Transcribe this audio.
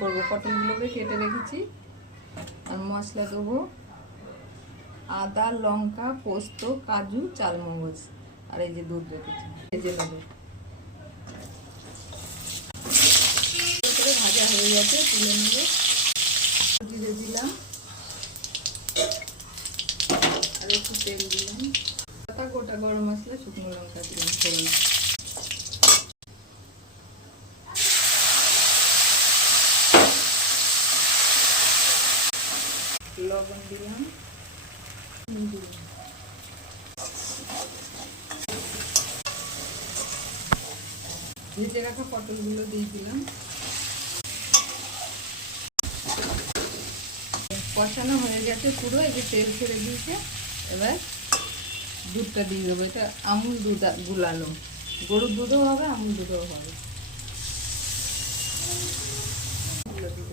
করবো। পটলগুলোকে কেটে রেখেছি। আর মশলা দেবো আদা, লঙ্কা, পোস্ত, কাজু, চালমগজ, আর এই যে দুধ রেখেছি, ভেজে নেবো। ভাজা হয়ে গেছে, তুলে নেবো। জিরে দিলাম আর একটু তেল দিলাম, গোটা গরম মশলা, শুকনো লঙ্কা দিলাম, ফোড়ন, লবণ দিলাম, ভেজে রাখা পটলগুলো দিয়ে দিলাম। কষানো হয়ে গেছে পুরো, এই যে তেল ছেড়ে দিয়েছে। এবার দুধটা দিয়ে দেবো। এটা আমুল দুধ গুলানো, গরুর দুধও হবে, আমুল দুধও হবে। দুধ